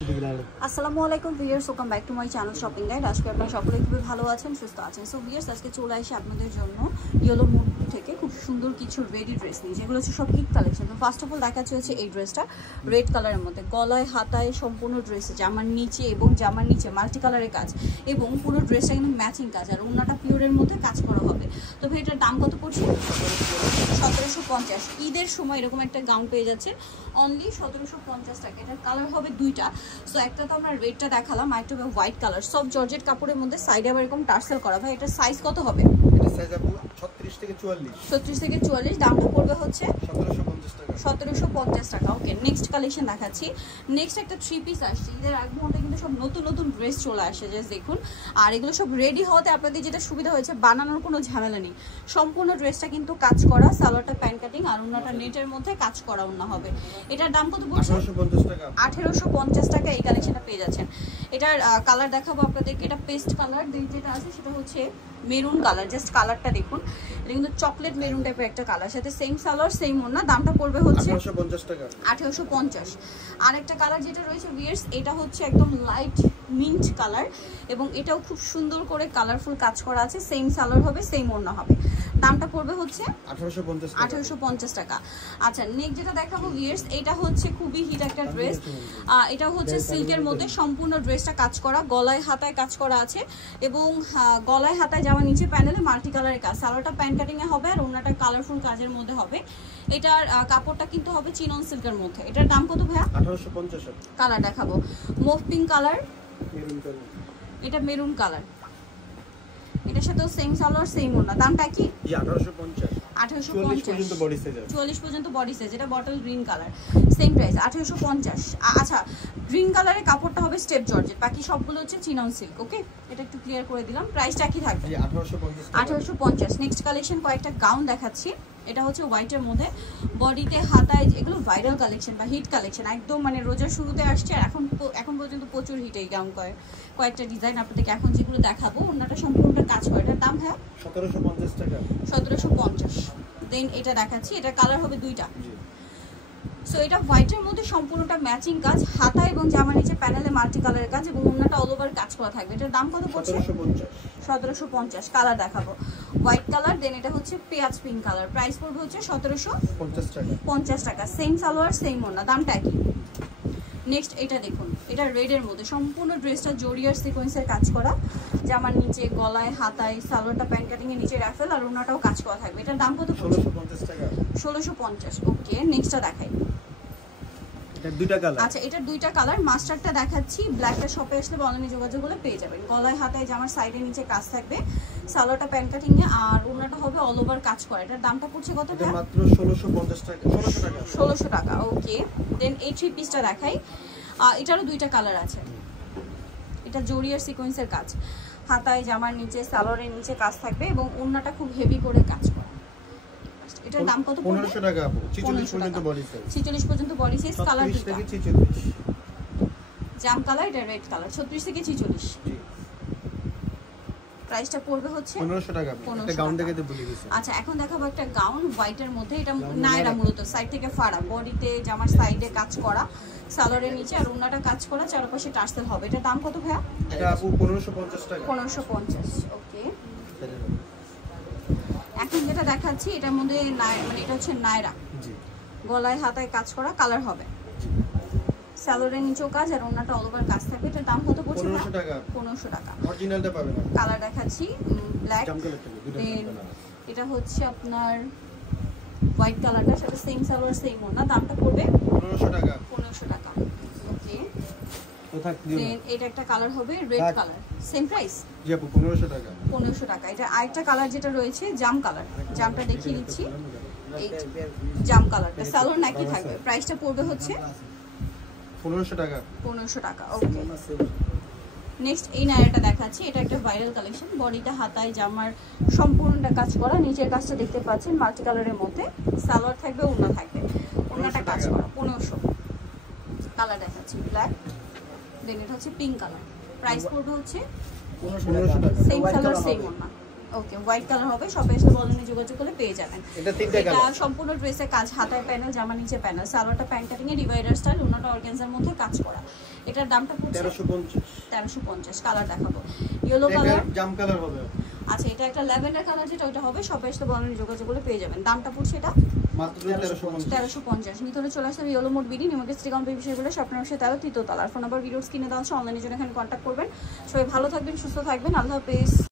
আসসালামু আলাইকুম viewers, welcome back to my channel shopping guide. আজকে আপনারা সকলেই খুবই ভালো আছেন, সুস্থ আছেন। সো ভিউয়ার্স, আজকে চলে আসি আপনাদের জন্য ইয়েলো মুড থেকে খুব সুন্দর কিছু রেডি ড্রেস নিয়ে, যেগুলো হচ্ছে সব হিট কালেকশন। তো ফার্স্ট অফ অল দেখাচ্ছে হচ্ছে এই ড্রেসটা রেড কালারের মধ্যে, গলায় হাতায় সম্পূর্ণ ড্রেসে জামার নিচে এবং জামার নিচে মাল্টি কালারের কাজ এবং পুরো ড্রেসটা কিন্তু ম্যাচিং কাজ, আর ওনাটা পিওরের মধ্যে কাজ করা হবে। তো ভাই এটার দাম কত পড়ছে? 1750। ঈদের সময় এরকম একটা গাউন পেয়ে যাচ্ছে অনলি 1750 টাকা। এটার কালার হবে দুইটা। সো একটা তো আমরা রেডটা দেখালাম, আর একটা হবে হোয়াইট কালার, সব জর্জেট কাপড়ের মধ্যে, সাইডে আবার এরকম টার্সেল করা। ভাই এটার সাইজ কত হবে? এটা সাইজ আপু 36 থেকে 44। 36 থেকে 44। দামটা পড়বে হচ্ছে 1750 টাকা। 1750 টাকা। ওকে, নেক্সট কালেকশন দেখাচ্ছি। নেক্সট একটা থ্রি পিস আসছে। ঈদের আগ মুহূর্তে কিন্তু সব নতুন নতুন ড্রেস চলে আসে, জাস্ট দেখুন। আর এগুলো সব রেডি হওয়াতে আপনাদের যেটা সুবিধা হয়েছে, বানানোর কোনো ঝামেলা নেই। সম্পূর্ণ ড্রেসটা কিন্তু কাজ করা, সালোয়ারটা প্যান্ট কাটিং, আর ওন্নাটা নেটের মধ্যে কাজ করা ওন্না হবে। এটার দাম কত পড়ছে? 1850 টাকা। 1850 টাকা এই কালেকশনটা পেয়ে যাচ্ছেন। এটার কালার দেখাবো আপনাদেরকে। এটা পেস্ট কালার, যেটা আছে সেটা হচ্ছে মেরুন কালার। জাস্ট কালারটা দেখুন, এটা কিন্তু চকলেট মেরুন টাইপের একটা কালার, সাথে সেম সালোয়ার সেম ওন্না। দামটা পড়বে হচ্ছে 1850 টাকা। 1850। আর একটা কালার যেটা রয়েছে ভিউয়ার্স, এটা হচ্ছে একদম লাইট মিন্ট কালার, এবং এটাও খুব সুন্দর করে কালারফুল কাজ করা আছে। সেম সালোয়ার হবে, সেম ওড়না হবে। দামটা পড়বে হচ্ছে 1850 টাকা। আচ্ছা, নেক্সট যেটা দেখাবো ভিউয়ার্স, এটা হচ্ছে খুবই হিট একটা ড্রেস। এটা হচ্ছে সিল্কের মধ্যে, সম্পূর্ণ ড্রেসটা কাজ করা, গলায় হাতায় কাজ করা আছে, এবং গলায় হাতায় জামা নিচে প্যানেলে মাল্টি কালারের কাজ। সালোয়ারটা প্যান্ট কাটিং এ হবে, আর ওড়নাটা কালারফুল কাজের মধ্যে হবে। এটার কাপড়টা কিন্তু হবে চিনন সিল্কের মধ্যে। এটার দাম কত ভাইয়া? 1850। কালার দেখাবো, move pink colour, maroon colour, এটা মেরুন কালার। এটার সাথেও সেম সালোয়ার সেম ওড়না। দামটা কি? জি 1850। 1850 পর্যন্ত বডি সাইজ আছে। 44 পর্যন্ত বডি সাইজ। এটা bottle green colour, same price 1850। আচ্ছা, গ্রিন কালারের কাপড়টা হবে স্টেপ জর্জেট, বাকি সবগুলো হচ্ছে চিনন সিল্ক। ওকে, এটা একটু ক্লিয়ার করে দিলাম। প্রাইসটা কি থাকবে? জি 1850 টাকা। 1850। নেক্সট কালেকশন কয়েকটা গাউন দেখাচ্ছি। এটা হচ্ছে হোয়াইটের মধ্যে, বডিতে হাতায়, এগুলো ভাইরাল কালেকশন বা হিট কালেকশন, একদম মানে রোজার শুরুতে আসছে, আর এখন পর্যন্ত প্রচুর হিট এই গাউন। কয়েকটা ডিজাইন আপনাদেরকে এখন যেগুলো দেখাবো, ওনাটা সম্পূর্ণটা কাজ করে। এটার দাম হ্যাঁ 1750 টাকা। 1750। দেন এটা দেখাচ্ছি, এটা কালার হবে দুইটা। জি। সো এটা হোয়াইটের মধ্যে সম্পূর্ণটা ম্যাচিং কাজ, হাতা এবং জামা নিচে প্যানেলে মাল্টি কালারের কাজ, এবং ওন্নাটা অল ওভার কাজ করা থাকবে। এটার দাম কত পড়ছে? 1750। 1750। কালার দেখাবো, হোয়াইট কালার, দেন এটা হচ্ছে পেঁয়াজ পিঙ্ক কালার। প্রাইস পড়বে হচ্ছে 1750 টাকা। সেম সালোয়ার সেম ওন্না, দামটা একই। নেক্সট এটা দেখুন, এটা রেডের মধ্যে, সম্পূর্ণ ড্রেসটা জরিয়ার সিকোয়েন্সের কাজ করা, জামার নিচে গলায় হাতায় সালোয়ারটা প্যান্ট কাটিং এর নিচে রাফেল, আর ওন্নাটাও কাজ করা থাকবে। এটার দাম কত? 1650 টাকা। 1650। ওকে, নেক্সটটা দেখাই। এটা দুইটা কালার। আচ্ছা, এটার দুইটা কালার। মাস্টারটা দেখাচ্ছি, ব্ল্যাকটা শপে আসলে অনলাইনে যোগাযোগ করলে পেয়ে যাবেন। গলায় হাতায় জামার সাইডে নিচে কাজ থাকবে, সালোয়ারটা প্যান্ট কাটিং এ, আর ওন্নাটা হবে অল ওভার কাজ করা। এটার দামটা পড়ছে কত? এটা মাত্র 1650 টাকা। 1600 টাকা। 1600 টাকা। ওকে, দেন এই থ্রি পিসটা দেখাই। এটারও দুইটা কালার আছে। এটা জরিয়ার সিকোয়েন্সের কাজ, হাতায় জামার নিচে সালোয়ারের নিচে কাজ থাকবে, এবং ওন্নাটা খুব হেভি করে কাজ করা। এটার দাম কত পড়বে? 1500 টাকা আপু। 46 পর্যন্ত বডি সাইজ। 46 পর্যন্ত বডি সাইজ। কালার 36 থেকে 46। জাম কালার, এটা রেড কালার। 36 থেকে 46। জি। প্রাইসটা পড়বে হচ্ছে 1500 টাকা। একটা গাউন দেখাতে ভুলে গেছি। আচ্ছা, এখন দেখাবো একটা গাউন হোয়াইটের মধ্যে। এটা নায়রা মূলত, সাইড থেকে ফাড়া, বডিতে জামার সাইডে কাজ করা, সালোয়ারের নিচে আর ওন্নাটা কাজ করা, চারপাশে টার্সেল হবে। এটার দাম কত ভাইয়া? এটা আপু 1550 টাকা। 1550। ওকে, এখন যেটা দেখাচ্ছি এটার মধ্যে মানে এটা হচ্ছে নায়রা, জি। গলায় হাতায় কাজ করা, কালার হবে, সালোয়ারের নিচেও কাজ, আর ওন্নাটা অল ওভার কাজ থাকবে। এটার দাম কত পড়ছে? 1500 টাকা। 1500 টাকা। অরিজিনালটা পাবেন না। কালার দেখাচ্ছি, ব্ল্যাক, জাম কালার থেকে দুটো কালার। এটা হচ্ছে আপনার হোয়াইট কালারটার সাথে সেম সালোয়ার সেম ওন্না। দামটা পড়বে 1500 টাকা। 1500 টাকা। ওকে, কোথা দিও? দেন এটা একটা কালার হবে রেড কালার, সেম প্রাইস। জি আপু 1500 টাকা। 1500 টাকা। এটা আরেকটা কালার যেটা রয়েছে জাম কালার, জামটা দেখিয়ে দিচ্ছি। এই জাম কালারটা সালোয়ার নাকি থাকবে। প্রাইসটা পড়বে হচ্ছে 1500 টাকা। 1500 টাকা। ওকে, নেক্সট এই নায়রাটা দেখাচ্ছি। এটা একটা ভাইরাল কালেকশন, বডিটা হাতায় জামার সম্পূর্ণটা কাজ করা, নিচের কাজটা দেখতে পাচ্ছেন মাল্টি কালারের মধ্যে, সালোয়ার থাকবে, ওন্না থাকবে, ওন্নাটা কাজ করা। 1500। কালার দেখাচ্ছি ব্ল্যাক, দেন এটা হচ্ছে পিঙ্ক কালার। প্রাইস পড়বে হচ্ছে 1500 টাকা। সেম কালার সেম ওন্না। ওকে, হোয়াইট কালার হবে, সব এসে বলনে যোগাযোগ করলে পেয়ে যাবেন। এটা তিনটা কালার। এটা সম্পূর্ণ ড্রেসের কাজ, হাতায় প্যানেল, জামা নিচে প্যানেল, সালোয়ারটা প্যান্ট কাটিং এ ডিভাইডার স্টাইল, ওন্নাটা অর্গানজার মধ্যে কাজ করা। এটার দামটা পড়ছে 1350 কালার দেখাবো ইয়েলো এটা কালার জাম কালার হবে আচ্ছা এটা একটা ল্যাভেন্ডার কালার যেটা ওটা হবে সবাই সাথে বলেন যোগাযোগ করলে পেয়ে যাবেন দামটা পড়ছে এটা মাত্র 1350 নিতে হলে চলে আসবে ইয়েলো মোড বিডি নিমকে শ্রীকান্ত বিষয়গুলো স্বপ্নের বসে 13 তৃতীয় তলার ফোন নাম্বার ভিডিওস কিনে দেওয়া হচ্ছে অনলাইনের জন্য এখানে কন্ট্যাক্ট করবেন সবাই ভালো থাকবেন সুস্থ থাকবেন আল্লাহ হাফেজ